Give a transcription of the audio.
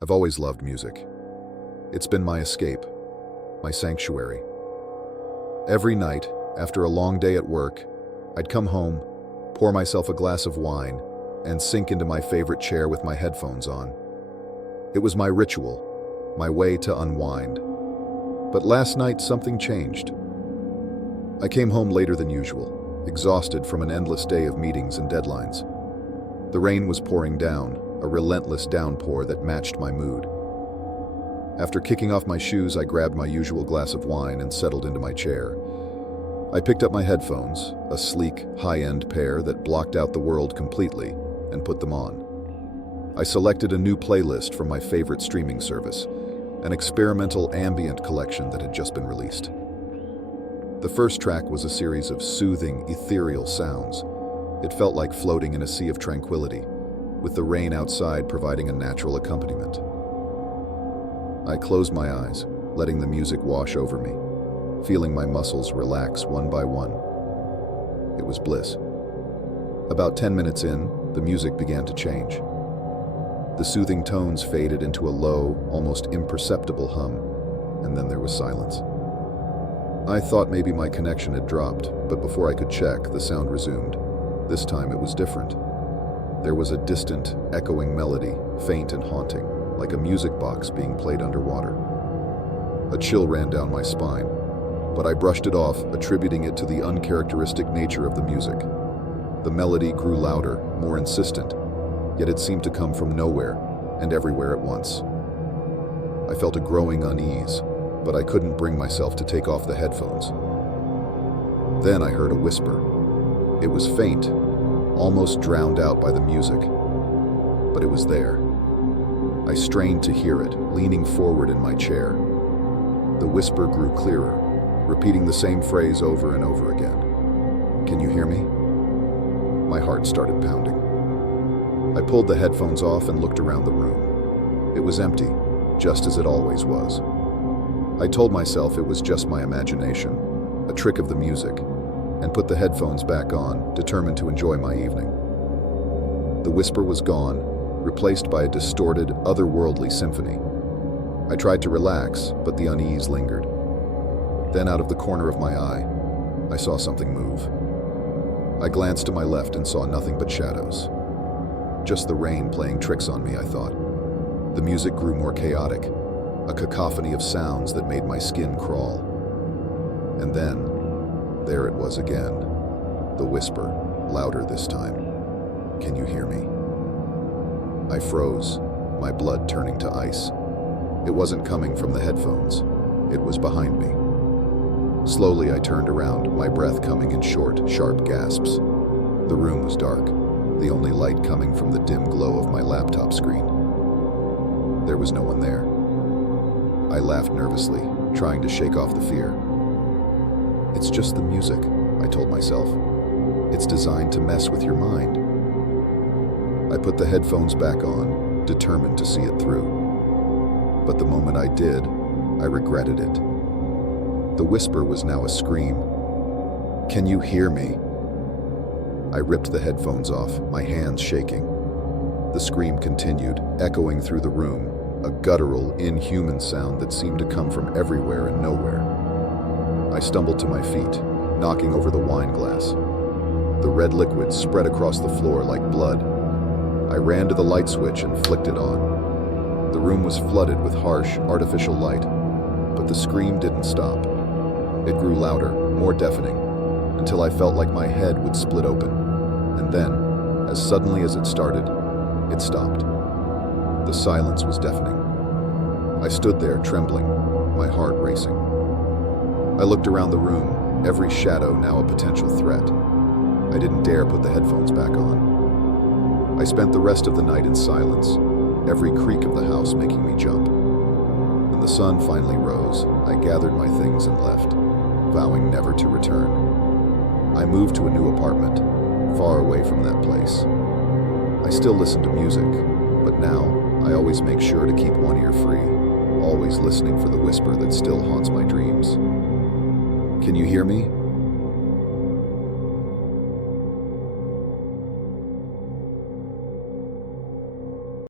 I've always loved music. It's been my escape, my sanctuary. Every night, after a long day at work, I'd come home, pour myself a glass of wine, and sink into my favorite chair with my headphones on. It was my ritual, my way to unwind. But last night, something changed. I came home later than usual, exhausted from an endless day of meetings and deadlines. The rain was pouring down, a relentless downpour that matched my mood. After kicking off my shoes, I grabbed my usual glass of wine and settled into my chair. I picked up my headphones, a sleek, high-end pair that blocked out the world completely, and put them on. I selected a new playlist from my favorite streaming service, an experimental ambient collection that had just been released. The first track was a series of soothing, ethereal sounds. It felt like floating in a sea of tranquility, with the rain outside providing a natural accompaniment. I closed my eyes, letting the music wash over me, feeling my muscles relax one by one. It was bliss. About 10 minutes in, the music began to change. The soothing tones faded into a low, almost imperceptible hum, and then there was silence. I thought maybe my connection had dropped, but before I could check, the sound resumed. This time it was different. There was a distant, echoing melody, faint and haunting, like a music box being played underwater. A chill ran down my spine, but I brushed it off, attributing it to the uncharacteristic nature of the music. The melody grew louder, more insistent, yet it seemed to come from nowhere and everywhere at once. I felt a growing unease, but I couldn't bring myself to take off the headphones. Then I heard a whisper. It was faint, almost drowned out by the music, but it was there. I strained to hear it, leaning forward in my chair. The whisper grew clearer, repeating the same phrase over and over again. "Can you hear me?" My heart started pounding. I pulled the headphones off and looked around the room. It was empty, just as it always was. I told myself it was just my imagination, a trick of the music, and put the headphones back on, determined to enjoy my evening. The whisper was gone, replaced by a distorted, otherworldly symphony. I tried to relax, but the unease lingered. Then out of the corner of my eye, I saw something move. I glanced to my left and saw nothing but shadows. Just the rain playing tricks on me, I thought. The music grew more chaotic, a cacophony of sounds that made my skin crawl. And then, there it was again, the whisper, louder this time. "Can you hear me?" I froze, my blood turning to ice. It wasn't coming from the headphones. It was behind me. Slowly I turned around, my breath coming in short, sharp gasps. The room was dark, the only light coming from the dim glow of my laptop screen. There was no one there. I laughed nervously, trying to shake off the fear. "It's just the music," I told myself. "It's designed to mess with your mind." I put the headphones back on, determined to see it through. But the moment I did, I regretted it. The whisper was now a scream. "Can you hear me?" I ripped the headphones off, my hands shaking. The scream continued, echoing through the room, a guttural, inhuman sound that seemed to come from everywhere and nowhere. I stumbled to my feet, knocking over the wine glass. The red liquid spread across the floor like blood. I ran to the light switch and flicked it on. The room was flooded with harsh, artificial light, but the scream didn't stop. It grew louder, more deafening, until I felt like my head would split open. And then, as suddenly as it started, it stopped. The silence was deafening. I stood there, trembling, my heart racing. I looked around the room, every shadow now a potential threat. I didn't dare put the headphones back on. I spent the rest of the night in silence, every creak of the house making me jump. When the sun finally rose, I gathered my things and left, vowing never to return. I moved to a new apartment, far away from that place. I still listen to music, but now I always make sure to keep one ear free, always listening for the whisper that still haunts my dreams. "Can you hear me?"